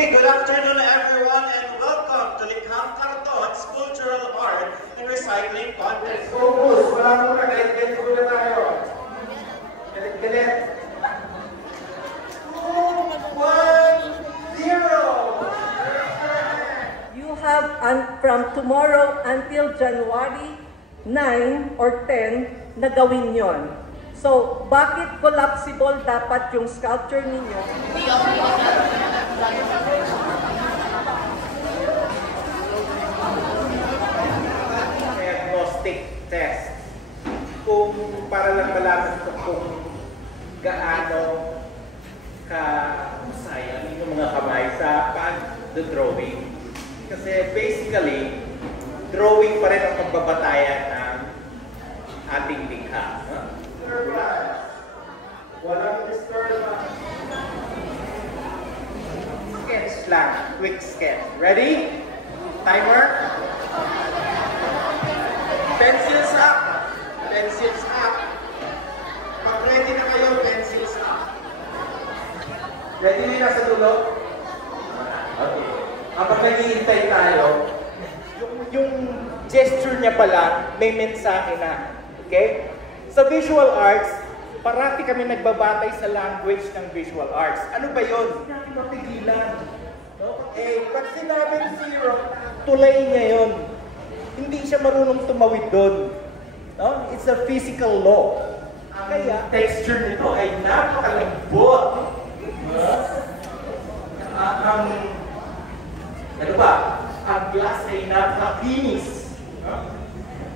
Okay, good afternoon everyone and welcome to Likhang Karton's Cultural Art and Recycling Contest. Focus! Wala muna, galit-galit muna tayo. Galit-galit. 2, 1, 0! You have from tomorrow until January 9 or 10 na gawin yon. So, bakit collapsible dapat yung sculpture ninyo? Diagnostic test. Kung para lang malaman ko kung gaano ka-usay ang inyong mga kamay sa pag-drawing. Kasi basically, drawing pa rin ang pagbabatayan ng ating likha. Walang disturbance. Sketch lang. Quick sketch. Ready? Timer? Pencils up. Pencils up. Pag ready na kayo, pencils up. Ready na nasa dulo? Okay. Kapag naghihintay tayo, yung gesture niya pala, may mensahe na. Okay? Sa visual arts, parati kami nagbabatay sa language ng visual arts. Ano ba yun? Hindi natin mapigilan. Okay, pag sinabing zero, tulay niya yun. Hindi siya marunong tumawid doon. No? It's a physical law. Kaya, texture nito ay napakalambot. Ano ba? Ang glass ay napakakinis.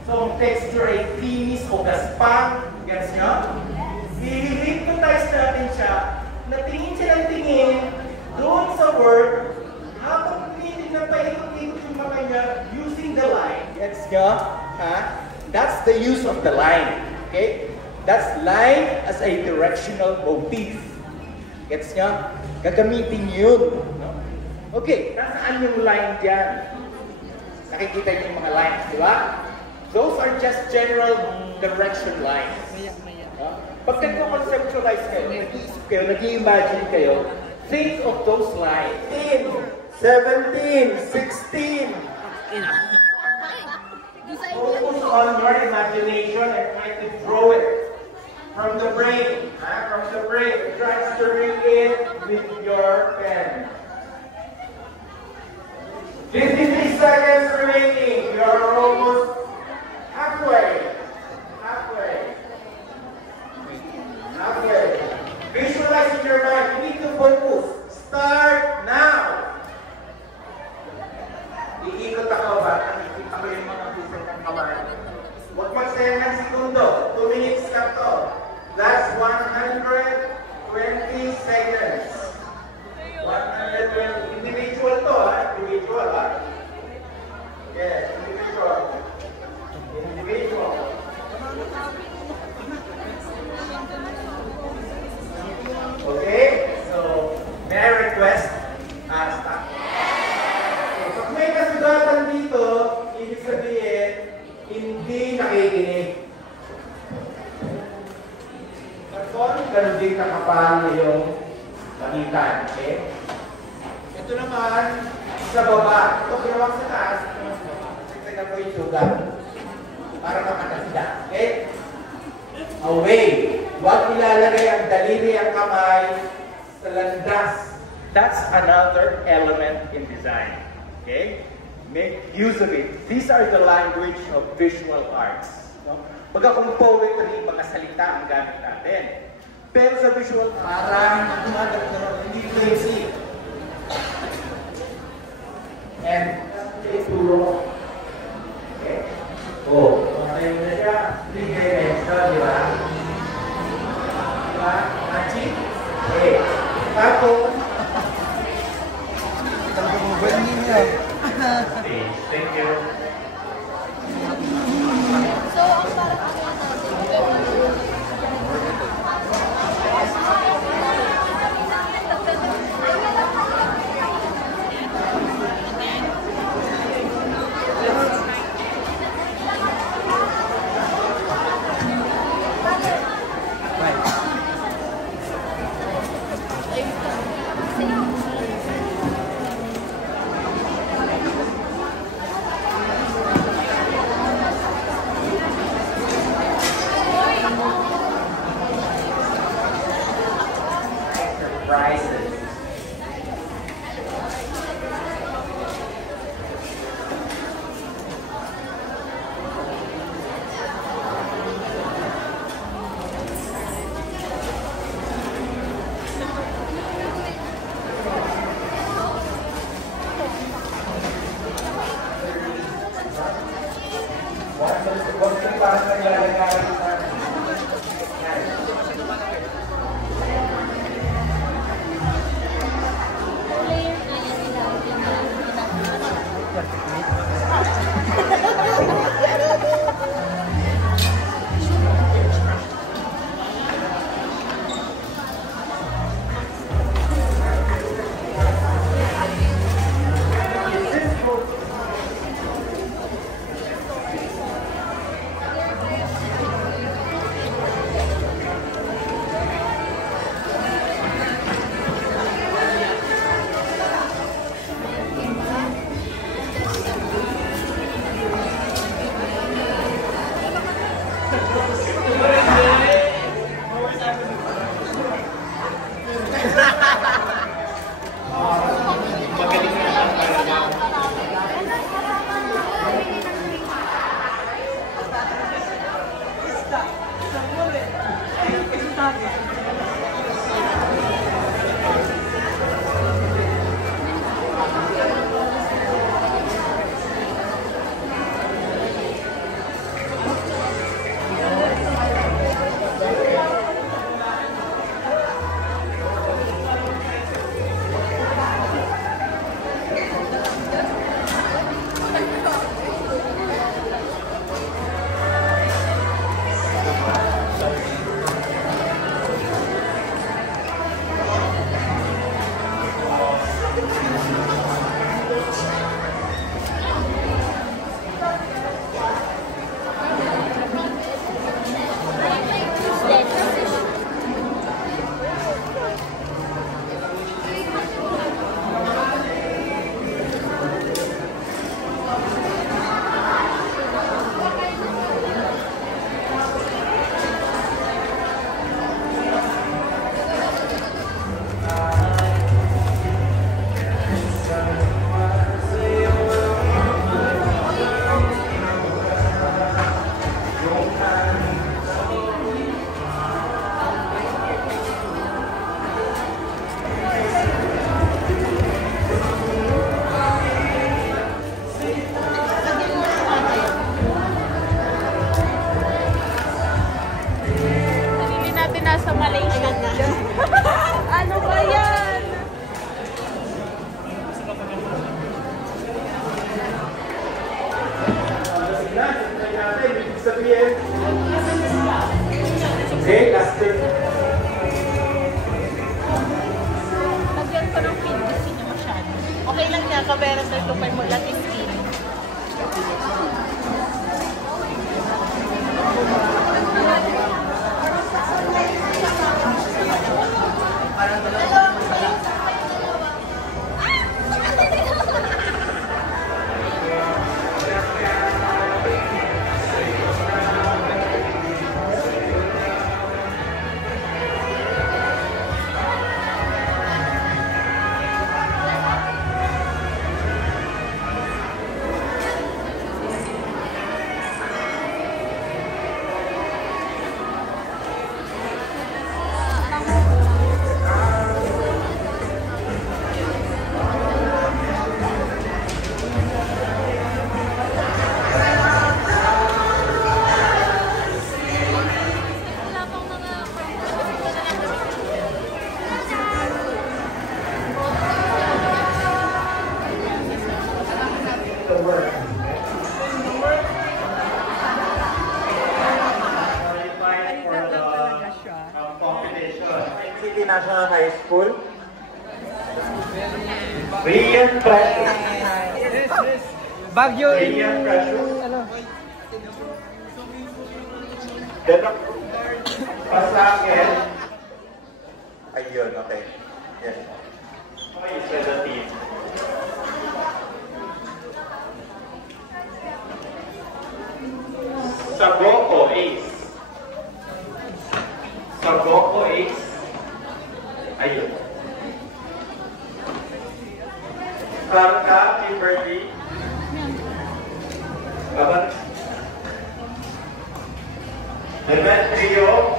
So, ang texture ay kinis o gaspang. Gets nyo? I-hypnotize natin siya, natingin siya ng tingin doon sa word, habang tinitignan pa ikot-ikot yung mata niya using the line. Gets nyo? That's the use of the line. Okay? That's line as a directional motif. Gets nyo? Gagamitin yun. Okay, nasaan yung line dyan? Nakikita niyo yung mga lines, di ba? Those are just general direction lines. Pag nagko-conceptualize kayo, nag-iisip kayo, nag-i-imagine kayo, think of those lines. 17, 16. Focus on your imagination and try to draw it from the brain. From the brain. Try to read it with your pen. 53 seconds remaining. You are almost halfway. Halfway. Visualize in your mind. You need to focus. Start now. Iikot ako ba? Nakikita ko yung mga puso ng kamay. Huwag magsayang ng segundo. 2 minutes lang to. That's 120 seconds. 120. Individual to, ha? Individual, ha? Yes, individual. Individual. Okay? So, may I request? Stop. Okay, pag may kasugatan dito, ibig sabihin, hindi nakikinig. Ganun din kakapal na yung pagitan. Okay? Ito naman, sa baba. Ito pinawag sa taas. Tignan mo yung sugat. Para makatanda. Okay? Away. Huwag ilalagay ang daliri ang kamay sa landas. That's another element in design. Okay? Make use of it. These are the language of visual arts. No? Pagka kung poetry, mga salita ang gamit natin. Pero sa visual, parang hindi crazy. And ituro. Okay? Oh, ayun na siya. 3 dimension, di ba? Di ba? Magic? Okay. Tapos, thank you. So, ang parang para sa naglalagay sa nasa Malaysia na. Ano ba yan? Okay, last thing. Lagyan ko ng pin kasi niya masyado. Okay lang niya, kabera sa ito kay mo lating pin. National High School. Rian Precious. Baguio. Rian Precious. Denok Pasakit. Ayun, okay. Yes. Okay, 17. Sagoko Ace. Sagoko Ace. Ayun. Sarka Kimberly. Demetrio